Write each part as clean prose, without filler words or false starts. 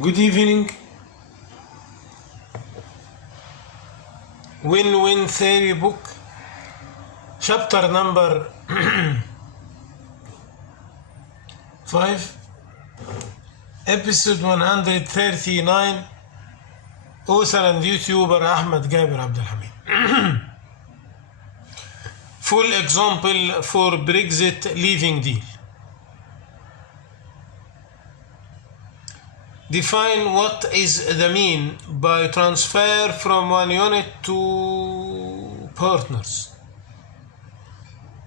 Good evening. Win-Win Theory book, chapter number 5, episode 139, author and YouTuber Ahmed Gaber Abdelhamid. Full example for Brexit leaving deal. Define what is the mean by transfer from one unit to partners.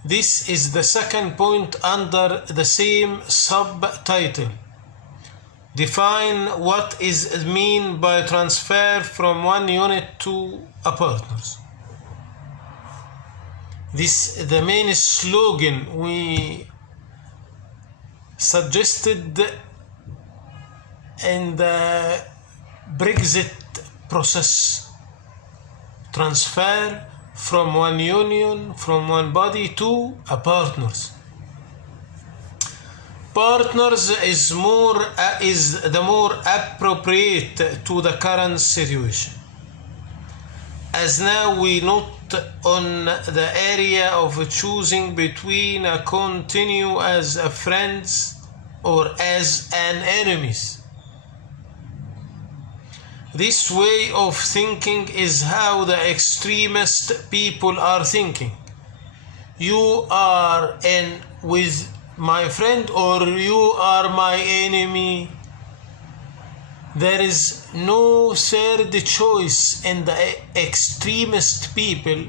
This is the second point under the same subtitle. Define what is mean by transfer from one unit to a partners. This is the main slogan we suggested in the Brexit process. Transfer from one union, from one body to a partners. Partners is the more appropriate to the current situation, as now we note on the area of choosing between a continue as a friends or as an enemies. This way of thinking is how the extremist people are thinking. You are in with my friend or you are my enemy. There is no third choice in the extremist people.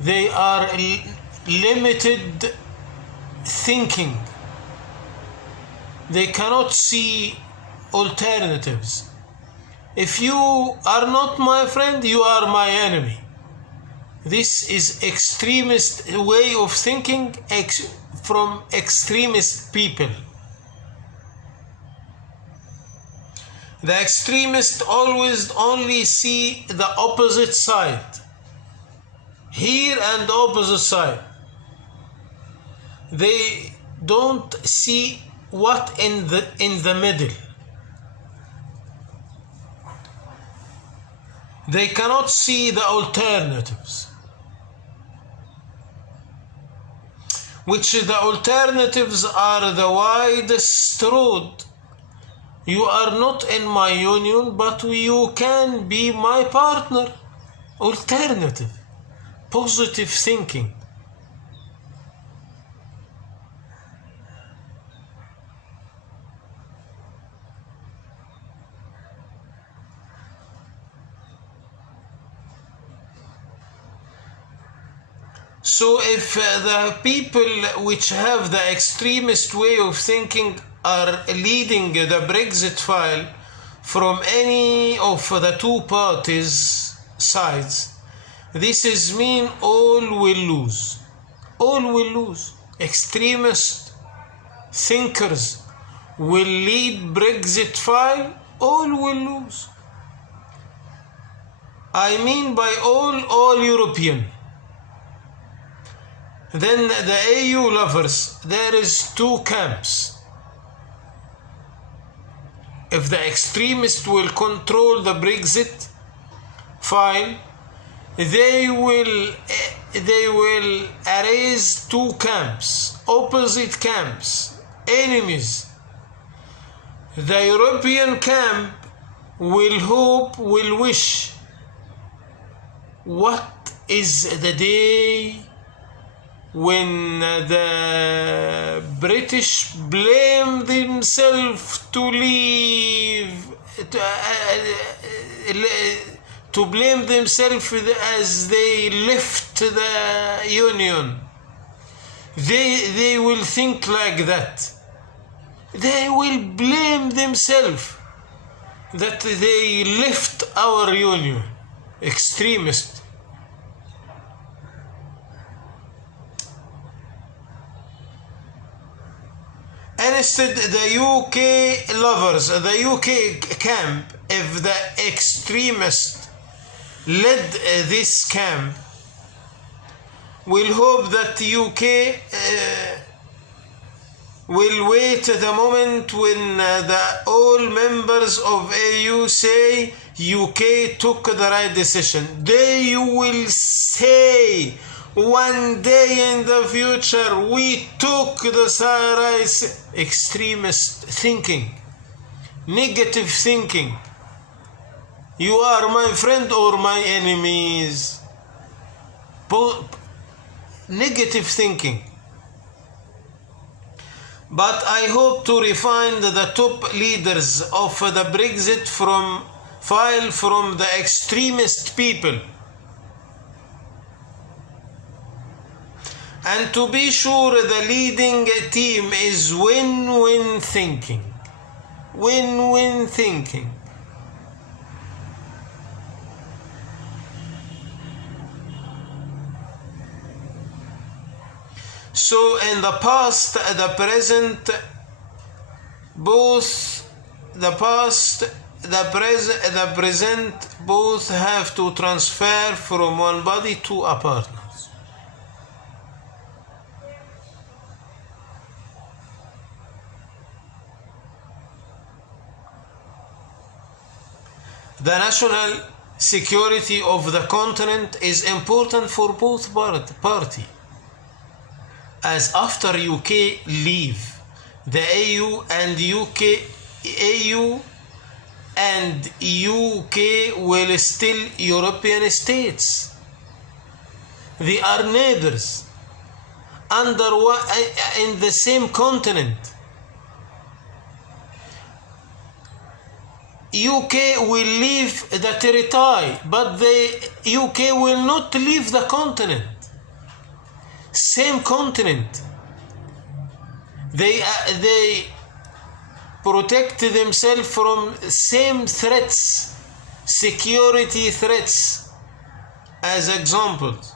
They are limited thinking. They cannot see alternatives. If you are not my friend, you are my enemy. This is extremist way of thinking from extremist people. The extremists always only see the opposite side. Here and opposite side. They don't see what in the middle. They cannot see the alternatives. Which the alternatives are the widest road. You are not in my union, but you can be my partner. Alternative. Positive thinking. So if the people which have the extremist way of thinking are leading the Brexit file from any of the two parties' sides, this is mean all will lose. All will lose. Extremist thinkers will lead Brexit file, all will lose. I mean by all European. Then the EU lovers, there is two camps. If the extremists will control the Brexit file, they will raise two camps, opposite camps, enemies. The European camp will hope, will wish. What is the day when the British blame themselves to leave, to blame themselves as they left the union? They will think like that. They will blame themselves that they left our union. Extremists. Instead, the UK lovers, the UK camp, if the extremists led this camp, will hope that the UK will wait the moment when all members of AU say UK took the right decision. They will say one day in the future we took the right. Extremist thinking, negative thinking. You are my friend or my enemies. Negative thinking. But I hope to refine the top leaders of the Brexit file from the extremist people. And to be sure, the leading team is win-win thinking. Win-win thinking. So in the past, the present, the present both have to transfer from one body to a partner. The national security of the continent is important for both parties, as after UK leave the AU and UK will still European states. They are neighbors in the same continent. UK will leave the territory, but the UK will not leave the continent. Same continent. They protect themselves from same threats, security threats, as examples.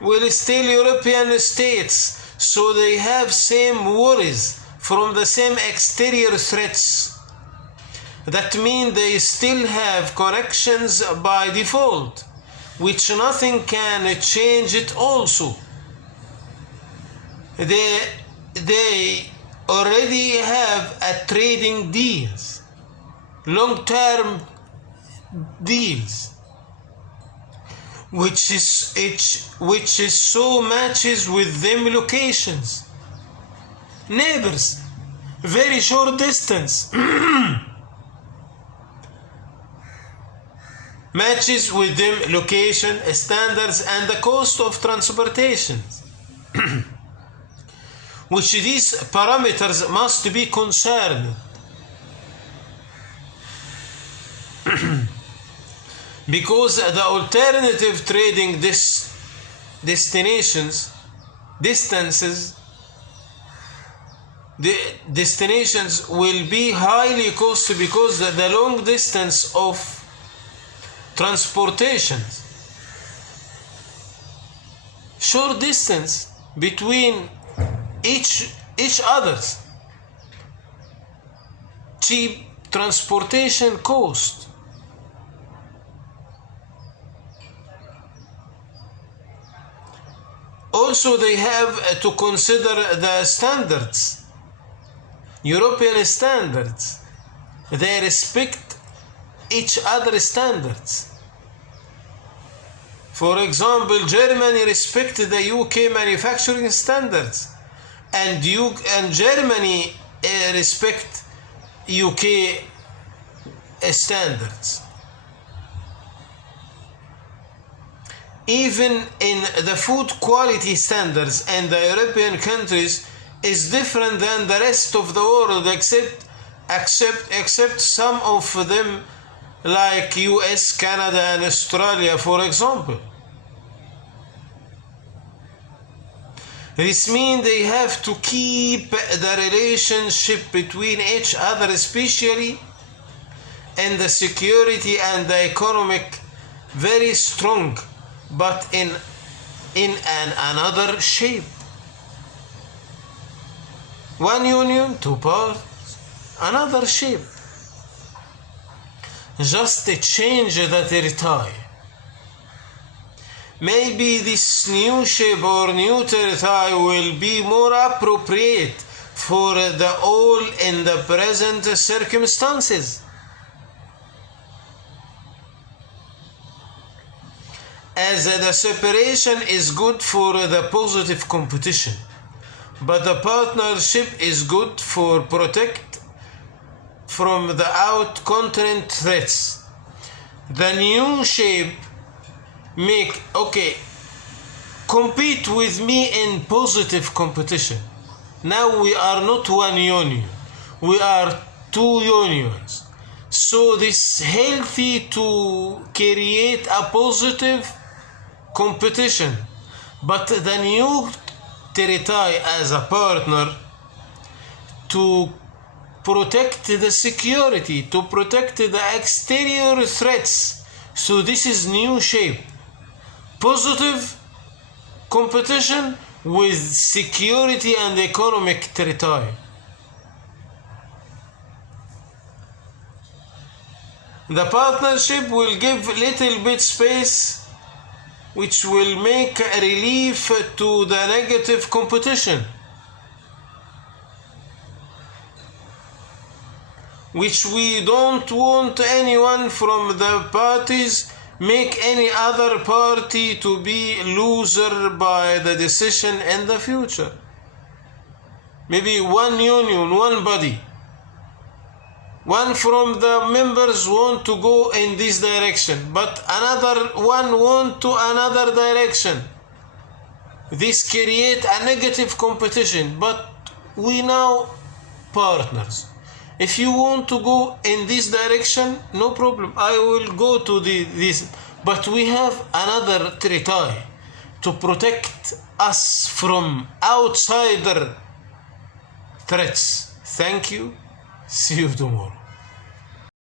Will still European states, so they have same worries from the same exterior threats. That means they still have connections by default, which nothing can change it also. They already have a trading deals, long-term deals, which is so matches with them locations. Neighbors, very short distance. Matches with them location, standards, and the cost of transportation. Which these parameters must be concerned. Because the alternative trading destinations will be highly costly because the long distance of transportation, short distance between each others, cheap transportation cost. Also, they have to consider the standards, European standards. They respect each other's standards. For example, Germany respects the UK manufacturing standards, and Germany respect UK standards. Even in the food quality standards in the European countries is different than the rest of the world, except some of them, like US, Canada, and Australia, for example. This means they have to keep the relationship between each other, especially in the security and the economic, very strong, but in another shape. One union, two parts, another shape. Just change the territory. maybe this new shape or new territory will be more appropriate for the all in the present circumstances. As the separation is good for the positive competition, but the partnership is good for protect from the out-continent threats. The new shape compete with me in positive competition. Now we are not one union, we are two unions. So this healthy to create a positive competition, but the new territory as a partner to protect the security, to protect the exterior threats. So this is new shape. Positive competition with security and economic territory. The partnership will give little bit space, which will make a relief to the negative competition, which we don't want anyone from the parties make any other party to be loser by the decision in the future. Maybe one union, one body. One from the members want to go in this direction, but another one want to another direction. This create a negative competition, but we now partners. If you want to go in this direction, no problem, I will go to this. But we have another territory to protect us from outsider threats. Thank you. See you tomorrow.